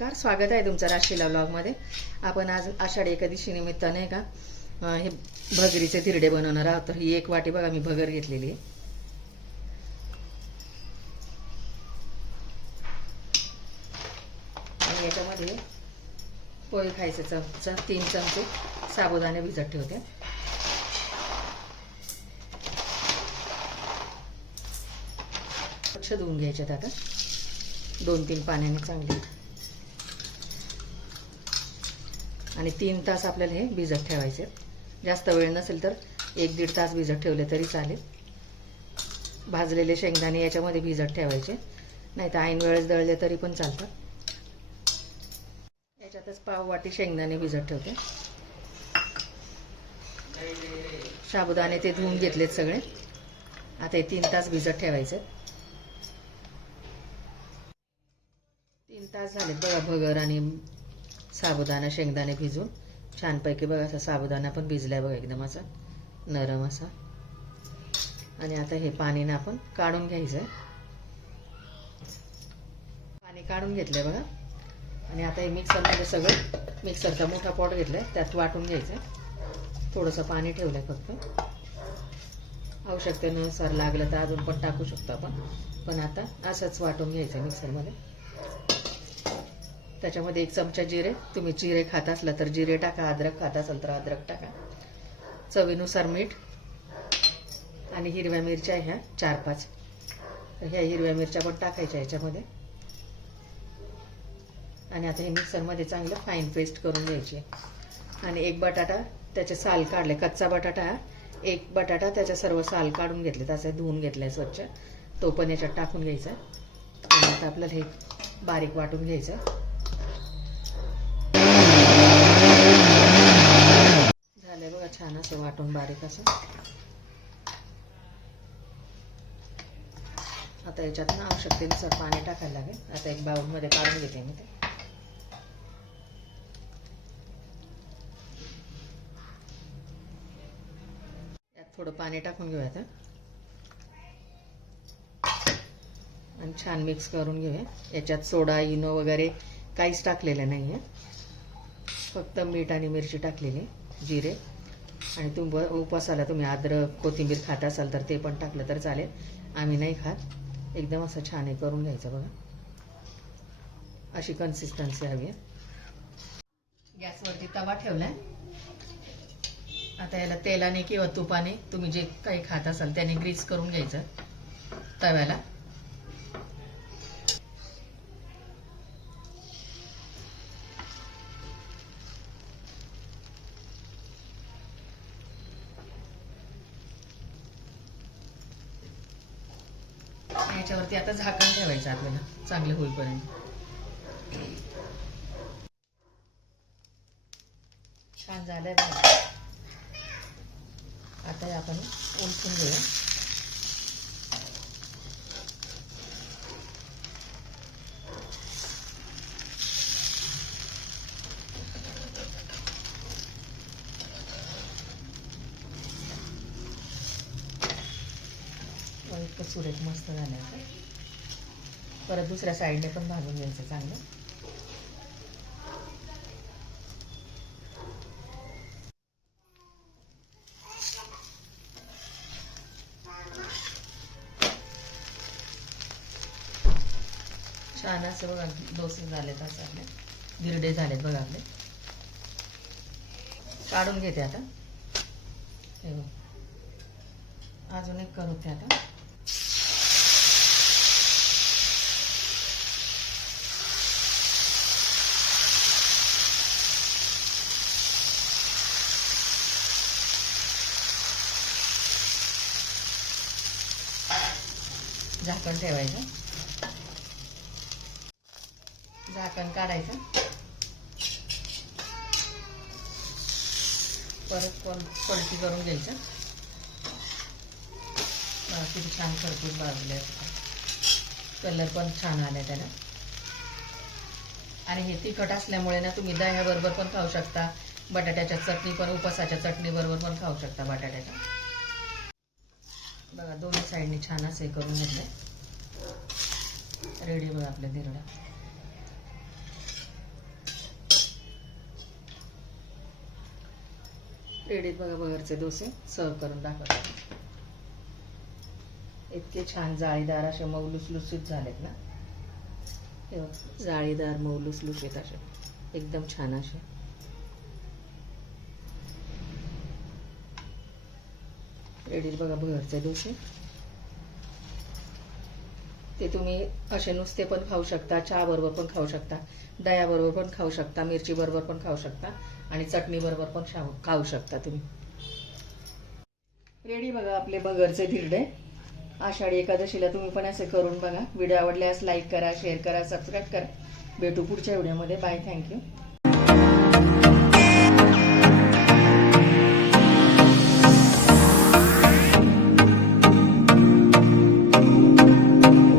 नमस्कार, स्वागत आहे तुमचं राशीला व्लॉगमध्ये. आपण आज आषाढी एकादशी निमित्त नाही का हे भगरीचे धिरडे बनवणार आहोत. तर ही एक वाटी बघा मी भगर घेतलेली आहे. आणि याच्यामध्ये पोळी खायचे चमचा 3 चमचे साबुदाणे भिजत ठेवते. स्वच्छ धुवून घ्यायच्यात आता 2-3 पाण्याने चांगले. आणि 3 तास आपल्याला हे भिजत ठेवायचे. जास्त वेळ नसेल तर 1-1.5 तास भिजत ठेवले तरी चालेल. भाजलेले शेंगदाणे याच्यामध्ये भिजत ठेवायचे, नाही तर ऐन वेळेस दळले तरी पण चालतात. याच्यातच पाव वाटी शेंगदाणे भिजत ठेवते. साबुदाणे ते धुवून घेतलेत सगळे. आता हे 3 तास भिजत ठेवायचे. 3 तास झालेत बघा भगर आणि साबुदाणा शेंगदाणे भिजून छानपैकी. बघा असा साबुदाणा पण भिजलाय बघा, एकदम असा नरम असा. आणि आता हे पाणीने आपण काढून घ्यायचंय. पाणी काढून घेतलंय बघा. आणि आता हे मिक्सरमध्ये सगळं, मिक्सरचा मोठा पॉट घेतलाय त्यात वाटून घ्यायचंय. थोडंसं पाणी ठेवलंय फक्त. आवश्यकतेनुसार लागलं तर अजून पण टाकू शकतो आपण, पण आता असंच वाटून घ्यायचं मिक्सरमध्ये. त्याच्यामध्ये 1 चमचा जिरे, तुम्ही जिरे खात असला तर जिरे टाका, अद्रक खात असाल तर अद्रक टाका. चवीनुसार मीठ. आणि हिरव्या मिरच्या ह्या 4-5. ह्या हिरव्या मिरच्या पण टाकायच्या याच्यामध्ये. आणि आता हे मिक्सरमध्ये चांगलं फाईन पेस्ट करून घ्यायची. आणि 1 बटाटा त्याचे साल काढले, कच्चा बटाटा 1 बटाटा त्याचे सर्व साल काढून घेतले, तसे धुवून घेतले स्वच्छ, तो पण याच्यात टाकून घ्यायचा. आणि आता आपल्याला हे बारीक वाटून घ्यायचं. झालंय बघा छान असं वाटून बारीक असं. आता याच्यात ना आवश्यकतेनुसार पाणी टाकायला लागेल. आता एक बाउलमध्ये काढून घेते मी ते. यात थोडं पाणी टाकून घेऊया आता आणि छान मिक्स करून घेऊया. याच्यात सोडा, इनो वगैरे काहीच टाकलेलं नाही आहे, फक्त मीठ आणि मिरची टाकलेली, जिरे. आणि तुम्ही उपवासाला तुम्ही अद्रक कोथिंबीर खात असाल तर ते पण टाकलं तर चालेल. आम्ही नाही खात. एकदम असं छान हे करून घ्यायचं बघा. अशी कन्सिस्टन्सी हवी आहे. गॅसवरती तवा ठेवलाय. आता याला तेलाने किंवा तुपाने तुम्ही जे काही खात असाल त्याने ग्रीस करून घ्यायचं तव्याला. याच्यावरती आता झाकण ठेवायचं आपल्याला चांगले होईपर्यंत. छान झालंय बघा. आता आपण उलटून घेऊया. सुरेख मस्त झालं. परत दुसऱ्या साईडने पण भाजून घ्यायचं चांगलं. छान असं बघा डोसे झालेत, असं आपले धिरडे झालेत बघा आपले. काढून घेते आता. हे बघ अजून एक करू ते आता. झाकण ठेवायचं, झाकण काढायचं. परत पलटी करून घ्यायचं. किती छान खरपूस भाजले. कलर पण छान आलाय त्याला. आणि हे तिखट असल्यामुळे ना तुम्ही दह्याबरोबर पण खाऊ शकता, बटाट्याच्या चटणी पण, उपवासाच्या चटणी बरोबर पण खाऊ शकता बटाट्याच्या. बघा दोन्ही साईडने छान असे करून घेतले. रेडी बघा आपला धिरडा. रेडीत बघा बघरचे डोसे सर्व करून दाखवतो. इतके छान जाळीदार असे मऊ लुसलुसीत झालेत ना. हे बघा, जाळीदार मऊ लुसलुसीत असे एकदम छान असे. रेडीत बघा बघरचे डोसे. ते तुम्ही असे नुसते पण खाऊ शकता, चहा बरोबर पण खाऊ शकता, दह्या बरोबर पण खाऊ शकता, मिरची बरोबर पण खाऊ शकता आणि चटणी बरोबर पण खाऊ शकता तुम्ही. रेडी बघा आपले बघरचे धिरडे. आषाढी एकादशीला तुम्ही पण असे करून बघा. व्हिडिओ आवडल्यास लाईक करा, शेअर करा, सबस्क्राईब करा. भेटू पुढच्या व्हिडिओमध्ये. Bye, thank you.